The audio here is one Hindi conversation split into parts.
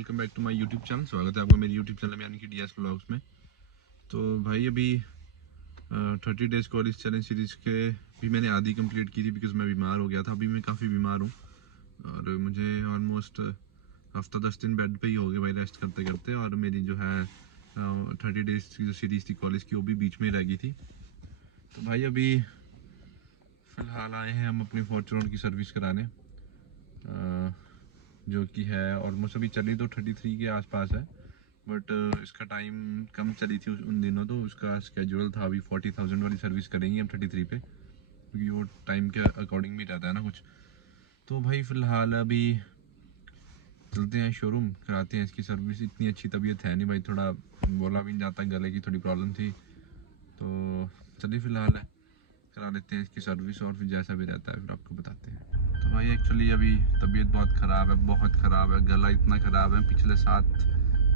Welcome back to my YouTube channel. स्वागत है आपका मेरे यूट्यूब चैनल में यानी कि डीएस व्लॉग्स में। तो भाई अभी 30 डेज कॉलेज चैलेंज सीरीज़ के भी मैंने आधी कंप्लीट की थी बिकॉज मैं बीमार हो गया था। अभी मैं काफ़ी बीमार हूँ और मुझे ऑलमोस्ट हफ्ता 10 दिन बेड पे ही हो गए भाई रेस्ट करते करते। और मेरी जो है 30 डेज की जो सीरीज़ थी कॉलेज की वो भी बीच में ही रह गई थी। तो भाई अभी फ़िलहाल आए हैं हम अपनी फॉर्च्यूनर की सर्विस कराने, जो कि है ऑलमोस्ट अभी चली तो 33 के आसपास है, बट इसका टाइम कम चली थी उन दिनों। तो उसका स्केड्यूल था अभी 40,000 वाली सर्विस करेंगे हम 33 पे, क्योंकि वो टाइम के अकॉर्डिंग भी रहता है ना कुछ। तो भाई फ़िलहाल अभी चलते हैं शोरूम, कराते हैं इसकी सर्विस। इतनी अच्छी तबीयत है नहीं भाई, थोड़ा बोला भी नहीं जाता, गले की थोड़ी प्रॉब्लम थी। तो चलिए फ़िलहाल करा लेते हैं इसकी सर्विस और फिर जैसा भी रहता है फिर आपको बताते हैं। तो भाई एक्चुअली अभी तबीयत बहुत ख़राब है, बहुत ख़राब है। गला इतना ख़राब है, पिछले 7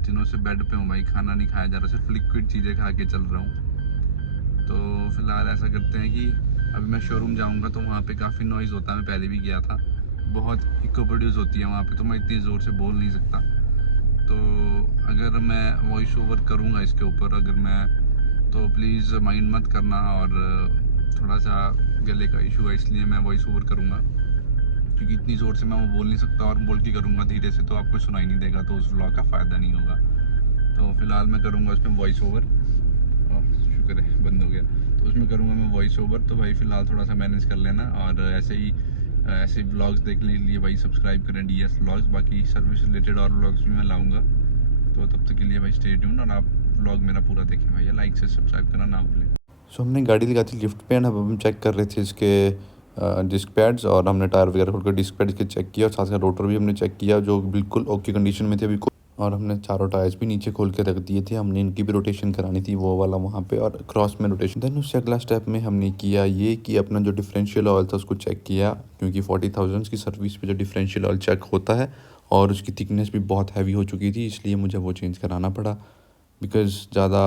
दिनों से बेड पे हूँ भाई, खाना नहीं खाया जा रहा, सिर्फ लिक्विड चीज़ें खा के चल रहा हूँ। तो फ़िलहाल ऐसा करते हैं कि अभी मैं शोरूम जाऊँगा तो वहाँ पे काफ़ी नॉइज़ होता है, मैं पहले भी गया था, बहुत इको प्रोड्यूस होती है वहाँ पे, तो मैं इतनी ज़ोर से बोल नहीं सकता। तो अगर मैं वॉइस ओवर करूँगा इसके ऊपर, अगर मैं, तो प्लीज़ माइंड मत करना। और थोड़ा सा गले का इशू है इसलिए मैं वॉइस ओवर करूँगा, क्योंकि इतनी ज़ोर से मैं वो बोल नहीं सकता, और बोल के करूँगा धीरे से तो आपको सुनाई नहीं देगा, तो उस व्लॉग का फ़ायदा नहीं होगा। तो फिलहाल मैं करूँगा उसमें वॉइस ओवर, और शुक्र है बंद हो गया। तो उसमें करूँगा मैं वॉइस ओवर। तो भाई फ़िलहाल थोड़ा सा मैनेज कर लेना, और ऐसे ही व्लॉग्स देखने के लिए भाई सब्सक्राइब करें डीएस व्लॉग्स। बाकी सर्विस रिलेटेड और व्लॉग्स भी मैं लाऊँगा, तो तब तक के लिए भाई स्टे ट्यून्ड, और आप व्लॉग मेरा पूरा देखें भैया, लाइक से सब्सक्राइब करना ना भूलें। सो हमने गाड़ी लगा थी लिफ्ट पे एंड अब हम चेक कर रहे थे इसके डिस्क पैड्स, और हमने टायर वगैरह खोल कर डिस्क पैड्स के चेक किया, और साथ साथ रोटर भी हमने चेक किया जो बिल्कुल ओके कंडीशन में थे अभी। और हमने चारों टायर्स भी नीचे खोल के रख दिए थे, हमने इनकी भी रोटेशन करानी थी वो वाला वहाँ पे, और क्रॉस में रोटेशन। देन उससे अगला स्टेप में हमने किया ये कि अपना जो डिफरेंशियल ऑयल था उसको चेक किया, क्योंकि 40,000 की सर्विस पे जो डिफरेंशियल ऑयल चेक होता है, और उसकी थिकनेस भी बहुत हैवी हो चुकी थी, इसलिए मुझे वो चेंज कराना पड़ा। बिकॉज़ ज़्यादा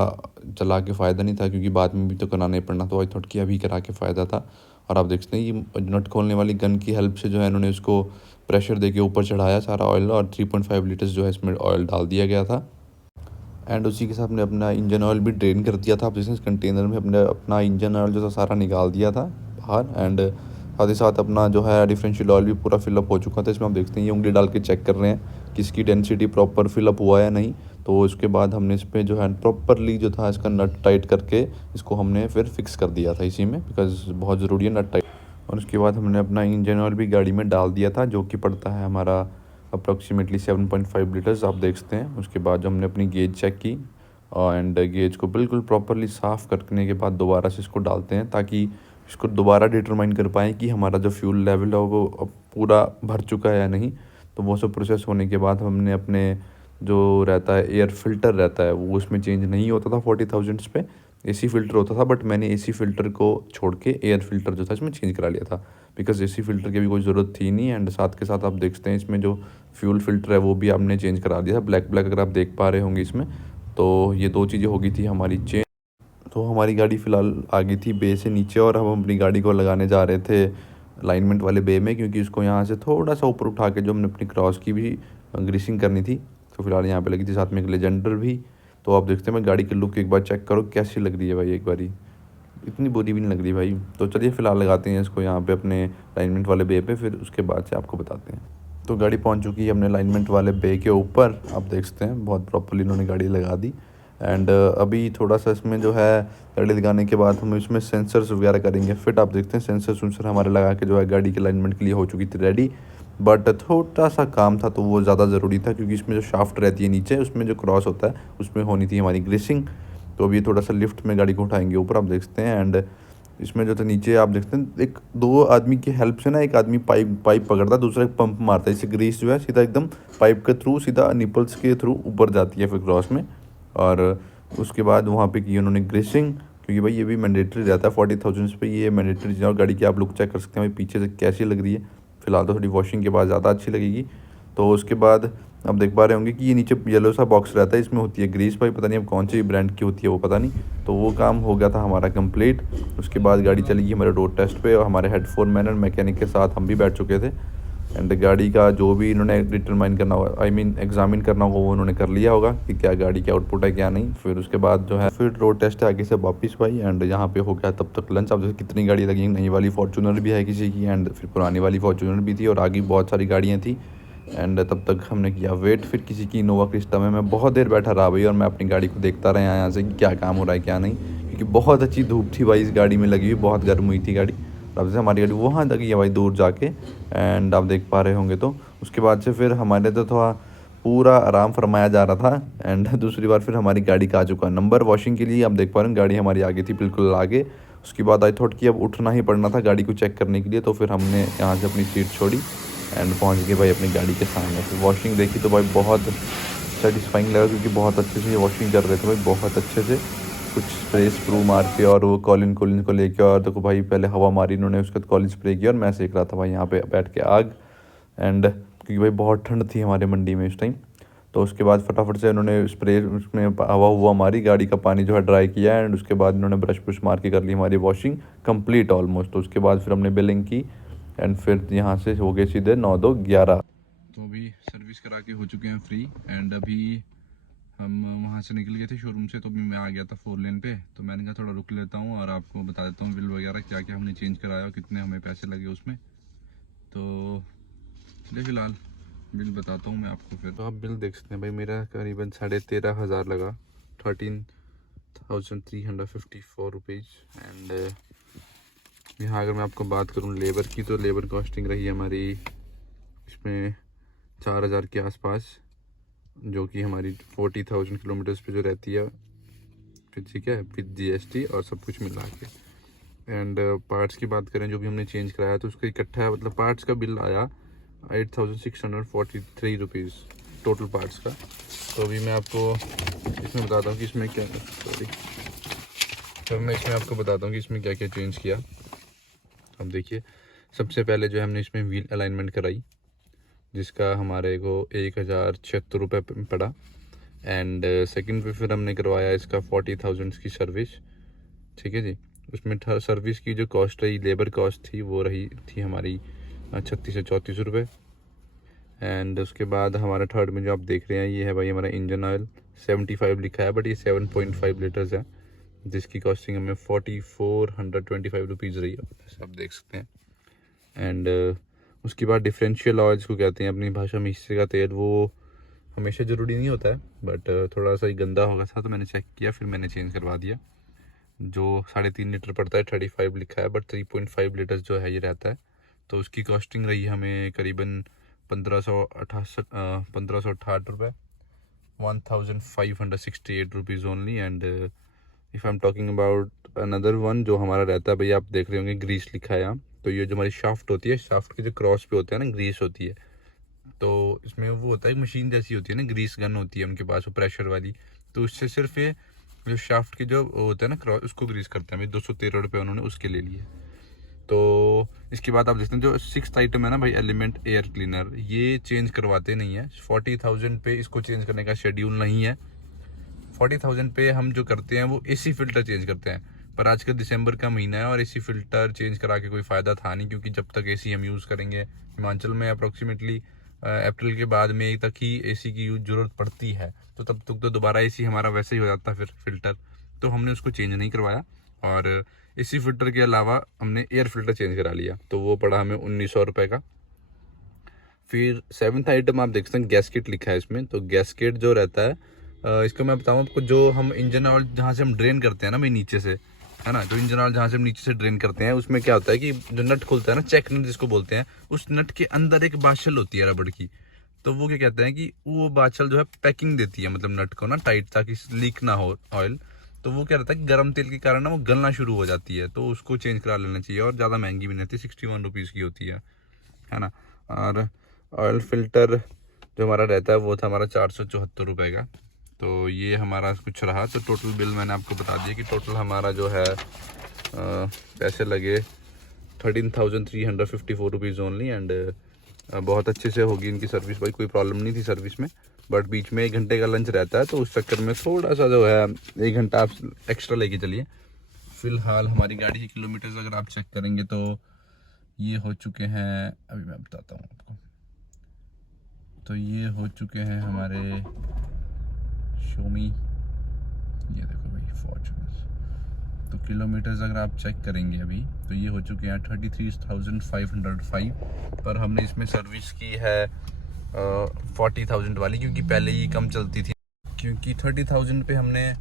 चला के फ़ायदा नहीं था, क्योंकि बाद में भी तो कराना ही पड़ना, तो आई थॉट कि अभी करा के फ़ायदा था। और आप देखते हैं ये नट खोलने वाली गन की हेल्प से जो है इन्होंने उसको प्रेशर देके ऊपर चढ़ाया सारा ऑयल, और 3.5 लीटर्स जो है इसमें ऑयल डाल दिया गया था। एंड उसी के साथ हमने अपना इंजन ऑयल भी ड्रेन कर दिया था। आप जैसे इस कंटेनर में हमने अपना इंजन ऑयल जो था सारा निकाल दिया था बाहर, एंड साथ ही साथ अपना जो है डिफरेंशियल ऑयल भी पूरा फिलअप हो चुका था। इसमें आप देखते हैं ये उंगली डाल के चेक कर रहे हैं कि इसकी डेंसिटी प्रॉपर फिलअप हुआ है नहीं। तो उसके बाद हमने इस पर जो है प्रॉपरली जो था इसका नट टाइट करके इसको हमने फिर फिक्स कर दिया था इसी में, बिकॉज बहुत ज़रूरी है नट टाइट। और उसके बाद हमने अपना इंजन ऑयल भी गाड़ी में डाल दिया था, जो कि पड़ता है हमारा अप्रॉक्सीमेटली 7.5 लीटर्स आप देख सकते हैं। उसके बाद जो हमने अपनी गेज चेक की, एंड गेज को बिल्कुल प्रॉपरली साफ़ करने के बाद दोबारा से इसको डालते हैं, ताकि इसको दोबारा डिटरमाइन कर पाएँ कि हमारा जो फ्यूल लेवल है वो अब पूरा भर चुका है या नहीं। तो वो सब प्रोसेस होने के बाद हमने अपने जो रहता है एयर फ़िल्टर रहता है वो उसमें चेंज नहीं होता था 40,000 पे, एसी फ़िल्टर होता था, बट मैंने एसी फ़िल्टर को छोड़ के एयर फ़िल्टर जो था इसमें चेंज करा लिया था, बिकॉज़ एसी फ़िल्टर की भी कोई ज़रूरत थी नहीं। एंड साथ के साथ आप देखते हैं इसमें जो फ्यूल फ़िल्टर है वो भी आपने चेंज करा दिया था, ब्लैक ब्लैक अगर आप देख पा रहे होंगे इसमें। तो ये 2 चीज़ें हो गई थी हमारी चेंज। तो हमारी गाड़ी फ़िलहाल आ गई थी बे से नीचे, और हम अपनी गाड़ी को लगाने जा रहे थे अलाइनमेंट वाले बे में, क्योंकि उसको यहाँ से थोड़ा सा ऊपर उठा के जो हमने अपनी क्रॉस की भी ग्रीसिंग करनी थी। तो फिलहाल यहाँ पे लगी थी, साथ में एक लेजेंडर भी। तो आप देखते हैं मैं गाड़ी की लुक एक बार चेक करो कैसी लग रही है भाई, एक बारी इतनी बुरी भी नहीं लग रही भाई। तो चलिए फ़िलहाल लगाते हैं इसको यहाँ पे अपने अलाइनमेंट वाले बे पे, फिर उसके बाद से आपको बताते हैं। तो गाड़ी पहुँच चुकी है अपने अलाइनमेंट वाले बे के ऊपर, आप देख सकते हैं बहुत प्रॉपरली इन्होंने गाड़ी लगा दी। एंड अभी थोड़ा सा इसमें जो है गाड़ी लगाने के बाद हम इसमें सेंसर्स वगैरह करेंगे फिट। आप देखते हैं सेंसर हमारे लगा के जो है गाड़ी के अलाइनमेंट के लिए हो चुकी थी रेडी, बट थोड़ा सा काम था तो वो ज़्यादा ज़रूरी था, क्योंकि इसमें जो शाफ्ट रहती है नीचे उसमें जो क्रॉस होता है उसमें होनी थी हमारी ग्रीसिंग। तो अभी थोड़ा सा लिफ्ट में गाड़ी को उठाएंगे ऊपर, आप देखते हैं। एंड इसमें जो था नीचे आप देखते हैं एक 2 आदमी की हेल्प से ना, एक आदमी पाइप पकड़ता है, दूसरा एक पंप मारता है, इससे ग्रीस जो है सीधा एकदम पाइप के थ्रू सीधा निपल्स के थ्रू ऊपर जाती है फिर क्रॉस में। और उसके बाद वहाँ पे की उन्होंने ग्रीसिंग, क्योंकि भाई ये भी मैंडेटरी रहता है 40,000 पे, ये मैंडेटरी चीज़। और गाड़ी की आप लुक चेक कर सकते हैं भाई पीछे से कैसी लग रही है। फिलहाल तो थोड़ी वॉशिंग के बाद ज़्यादा अच्छी लगेगी। तो उसके बाद आप देख पा रहे होंगे कि ये नीचे येलो सा बॉक्स रहता है, इसमें होती है ग्रीस। भाई पता नहीं अब कौन सी ब्रांड की होती है वो पता नहीं। तो वो काम हो गया था हमारा कंप्लीट। उसके बाद गाड़ी चलेगी हमारे रोड टेस्ट पे, और हमारे हेड फोरमैन और मैकेनिक के साथ हम भी बैठ चुके थे। एंड गाड़ी का जो भी इन्होंने डिटरमाइन करना होगा, आई मीन एग्जामिन करना होगा, वो उन्होंने कर लिया होगा कि क्या गाड़ी की आउटपुट है क्या नहीं। फिर उसके बाद जो है फिर रोड टेस्ट है आगे से वापस भाई, एंड यहाँ पे हो गया तब तक लंच। अब जैसे कितनी गाड़ी लगी, नई वाली फॉर्चूनर भी है किसी की, एंड फिर पुरानी वाली फॉर्चूनर भी थी, और आगे बहुत सारी गाड़ियाँ थी। एंड तब तक हमने किया वेट फिर किसी की इनोवा क्रिस्टा में। मैं बहुत देर बैठा रहा भाई, और मैं अपनी गाड़ी को देखता रहा यहाँ से कि क्या काम हो रहा है क्या नहीं, क्योंकि बहुत अच्छी धूप थी भाई इस गाड़ी में लगी हुई, बहुत गर्म हुई थी गाड़ी। अब से हमारी गाड़ी वहाँ लगी है भाई दूर जाके, एंड आप देख पा रहे होंगे। तो उसके बाद से फिर हमारे तो थोड़ा पूरा आराम फरमाया जा रहा था। एंड दूसरी बार फिर हमारी गाड़ी का आ चुका नंबर वॉशिंग के लिए, आप देख पा रहे हैं गाड़ी हमारी आगे थी बिल्कुल आगे। उसके बाद आई थॉट कि अब उठना ही पड़ना था गाड़ी को चेक करने के लिए, तो फिर हमने यहाँ से अपनी सीट छोड़ी एंड पहुँच गए भाई अपनी गाड़ी के सामने। फिर वॉशिंग देखी तो भाई बहुत सेटिस्फाइंग लगा, क्योंकि बहुत अच्छे से ये वॉशिंग कर रहे थे भाई, बहुत अच्छे से कुछ स्प्रे स्प्रू मार के, और वो कॉलिन को लेके, और देखो भाई पहले हवा मारी इन्होंने, उसके बाद कॉलिन स्प्रे किया, और मैं सेक रहा था भाई यहाँ पे बैठ के आग। एंड क्योंकि भाई बहुत ठंड थी हमारे मंडी में इस टाइम, तो उसके बाद फटाफट से उन्होंने स्प्रे उसमें हवा हुआ मारी, गाड़ी का पानी जो है ड्राई किया, एंड उसके बाद इन्होंने ब्रश ब्रश मार के कर ली हमारी वॉशिंग कंप्लीट ऑलमोस्ट। तो उसके बाद फिर हमने बिलिंग की, एंड फिर यहाँ से हो गए सीधे 9-2-11। तो अभी सर्विस करा के हो चुके हैं फ्री, एंड अभी हम वहाँ से निकल गए थे शोरूम से, तो अभी मैं आ गया था 4 लेन पे। तो मैंने कहा थोड़ा रुक लेता हूँ और आपको बता देता हूँ बिल वगैरह क्या क्या हमने चेंज कराया और कितने हमें पैसे लगे उसमें। तो चलिए फिलहाल बिल बताता हूँ मैं आपको फिर। तो आप बिल देख सकते हैं भाई, मेरा करीबन 13,500 लगा, 13,354 रुपीज़। एंड यहाँ अगर मैं आपको बात करूँ लेबर की, तो लेबर कॉस्टिंग रही हमारी इसमें 4,000 के आसपास, जो कि हमारी 40,000 किलोमीटर्स पे जो रहती है फिर, ठीक है, फिर GST और सब कुछ मिला के। एंड पार्ट्स की बात करें जो भी हमने चेंज कराया, तो उसका इकट्ठा मतलब पार्ट्स का बिल आया 8,643 रुपीज़ टोटल पार्ट्स का। तो अभी मैं आपको इसमें बताता हूँ कि इसमें क्या, सॉरी, तो मैं इसमें आपको बताता हूँ कि इसमें क्या क्या चेंज किया। अब देखिए, सबसे पहले जो है हमने इसमें व्हील अलाइनमेंट कराई, जिसका हमारे को 1,076 रुपये पड़ा। एंड सेकंड पे फिर हमने करवाया इसका 40,000 की सर्विस, ठीक है जी। उसमें सर्विस की जो कॉस्ट रही, लेबर कॉस्ट थी, वो रही थी हमारी 36 से 34 रुपये। एंड उसके बाद हमारा थर्ड में जो आप देख रहे हैं, ये है भाई हमारा इंजन ऑयल, 75 लिखा है बट ये 7.5 लीटर्स है, जिसकी कॉस्टिंग हमें 4,425 रुपीज़ रही है, आप देख सकते हैं। एंड उसके बाद डिफरेंशियल ऑयल जिसको कहते हैं अपनी भाषा में हिस्से का तेल, वो हमेशा ज़रूरी नहीं होता है, बट थोड़ा सा ही गंदा हो गया था, तो मैंने चेक किया, फिर मैंने चेंज करवा दिया। जो 3.5 लीटर पड़ता है, 35 लिखा है, बट 3.5 लीटर जो है ये रहता है। तो उसकी कॉस्टिंग रही हमें करीबन 1,568 रुपये, 1,568 rupees only. And if I am talking about another one जो हमारा रहता है, भैया आप देख रहे होंगे ग्रीस लिखा है यहाँ। तो ये जो हमारी शाफ्ट होती है, शाफ्ट के जो क्रॉस पे होता है ना, ग्रीस होती है। तो इसमें वो होता है मशीन जैसी होती है ना, ग्रीस गन होती है उनके पास, वो प्रेशर वाली। तो उससे सिर्फ ये जो शाफ्ट के जो होता है ना क्रॉस, उसको ग्रीस करते हैं। 213 रुपये उन्होंने उसके ले लिए। तो इसके बाद आप देखते हैं जो 6th आइटम है ना भाई, एलिमेंट एयर क्लीनर, ये चेंज करवाते नहीं है। 40,000 पे इसको चेंज करने का शेड्यूल नहीं है। 40,000 पे हम जो करते हैं वो AC फिल्टर चेंज करते हैं, पर आज का दिसंबर का महीना है और AC फिल्टर चेंज करा के कोई फ़ायदा था नहीं, क्योंकि जब तक AC हम यूज़ करेंगे, हिमाचल में अप्रॉक्सीमेटली अप्रैल के बाद में तक ही AC की ज़रूरत पड़ती है, तो तब तक तो दोबारा AC हमारा वैसे ही हो जाता है फिर फिल्टर। तो हमने उसको चेंज नहीं करवाया, और AC फिल्टर के अलावा हमने एयर फिल्टर चेंज करा लिया, तो वो पड़ा हमें 1,900 रुपये का। फिर 7th आइटम आप देख सकते हैं, गैसकेट लिखा है इसमें। तो गैसकेट जो रहता है, इसको मैं बताऊँ आपको, जो हम इंजन ऑयल जहाँ से हम ड्रेन करते हैं ना भाई नीचे से, है ना, जो इंजन ऑयल जहाँ से हम नीचे से ड्रेन करते हैं, उसमें क्या होता है कि जो नट खुलता है ना, चेक नट जिसको बोलते हैं, उस नट के अंदर एक बाशल होती है रबड़ की। तो वो क्या कहते हैं कि वो बाशल जो है पैकिंग देती है, मतलब नट को ना टाइट, ताकि लीक ना हो ऑयल। तो वो क्या रहता है कि गर्म तेल के कारण ना वो गलना शुरू हो जाती है, तो उसको चेंज करा लेना चाहिए। और ज़्यादा महंगी भी नहीं होती, 61 रुपीज़ की होती है ना। और ऑयल फिल्टर जो हमारा रहता है वो था हमारा 474 रुपये का। तो ये हमारा कुछ रहा। तो टोटल बिल मैंने आपको बता दिया कि टोटल हमारा जो है पैसे लगे 13,354 रुपीज़ ओनली। एंड बहुत अच्छे से होगी इनकी सर्विस भाई, कोई प्रॉब्लम नहीं थी सर्विस में। बट बीच में 1 घंटे का लंच रहता है, तो उस चक्कर में थोड़ा सा जो है 1 घंटा आप एक्स्ट्रा लेके चलिए। फ़िलहाल हमारी गाड़ी के किलोमीटर्स अगर आप चेक करेंगे तो ये हो चुके हैं, अभी मैं बताता हूँ आपको, तो ये हो चुके हैं हमारे शोमी, ये देखो भाई फॉर्च्यूनर। तो किलोमीटर्स अगर आप चेक करेंगे अभी तो ये हो चुके हैं 33,505, पर हमने इसमें सर्विस की है 40,000 वाली, क्योंकि पहले ही कम चलती थी। क्योंकि 30,000 पे हमने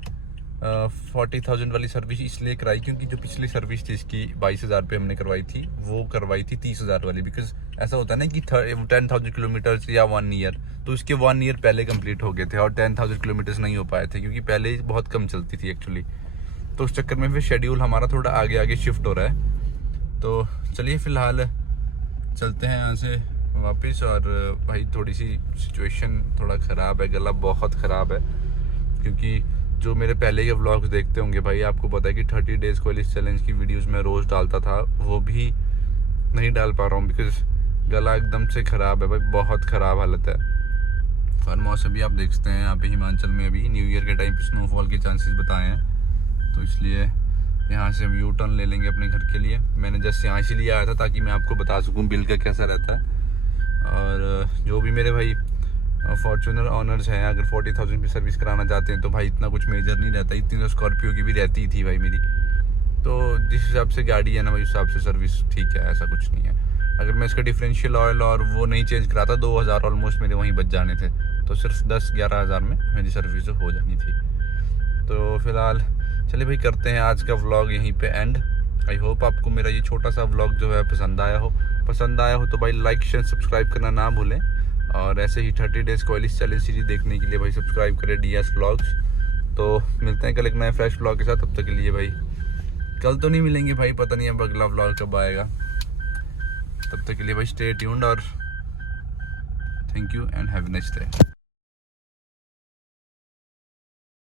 40,000 वाली सर्विस इसलिए कराई क्योंकि जो पिछली सर्विस थी इसकी 22,000 पे हमने करवाई थी, वो करवाई थी 30,000 वाली। बिकॉज ऐसा होता है ना कि 10,000 किलोमीटर्स या 1 ईयर, तो इसके 1 ईयर पहले कंप्लीट हो गए थे और 10,000 किलोमीटर्स नहीं हो पाए थे क्योंकि पहले ही बहुत कम चलती थी एक्चुअली। तो उस चक्कर में फिर शेड्यूल हमारा थोड़ा आगे आगे शिफ्ट हो रहा है। तो चलिए फ़िलहाल चलते हैं यहाँ से वापस। और भाई थोड़ी सी सिचुएशन थोड़ा ख़राब है, गला बहुत ख़राब है, क्योंकि जो मेरे पहले के व्लॉग्स देखते होंगे भाई, आपको पता है कि 30 डेज़ कोयलिस चैलेंज की वीडियोस मैं रोज़ डालता था, वो भी नहीं डाल पा रहा हूँ बिकॉज गला एकदम से ख़राब है भाई, बहुत ख़राब हालत है। और मौसम भी आप देख सकते हैं यहाँ पे हिमाचल में अभी न्यू ईयर के टाइम पे स्नोफॉल के चांसेस बताए हैं, तो इसलिए यहाँ से हम यू टर्न ले लेंगे अपने घर के लिए। मैंने जस्ट यहाँ इसीलिए आया था ताकि मैं आपको बता सकूँ बिल का कैसा रहता है। और जो भी मेरे भाई फॉर्च्यूनर ऑनर्स हैं, अगर 40,000 की सर्विस कराना चाहते हैं तो भाई इतना कुछ मेजर नहीं रहता, इतनी तो स्कॉर्पियो की भी रहती ही थी भाई मेरी। तो जिस हिसाब से गाड़ी है ना भाई, उस हिसाब से सर्विस ठीक है, ऐसा कुछ नहीं है। अगर मैं इसका डिफरेंशियल ऑयल और वो नहीं चेंज कराता, 2,000 ऑलमोस्ट मेरे वहीं बच जाने थे, तो सिर्फ 10-11 हज़ार में मेरी सर्विस हो जानी थी। तो फिलहाल चलिए भाई करते हैं आज का व्लॉग यहीं पे एंड। आई होप आपको मेरा ये छोटा सा व्लॉग जो है पसंद आया हो तो भाई लाइक शेयर सब्सक्राइब करना ना भूलें। और ऐसे ही 30 डेज़ कोयलिस चैलेंज सीरीज देखने के लिए भाई सब्सक्राइब करें DS व्लॉग्स। तो मिलते हैं कल एक नए फ्रेश व्लॉग के साथ, तब तक के लिए भाई कल तो नहीं मिलेंगे भाई, पता नहीं अब अगला व्लॉग कब आएगा। तब तक के लिए भाई स्टे ट्यून्ड और thank you and have a nice day.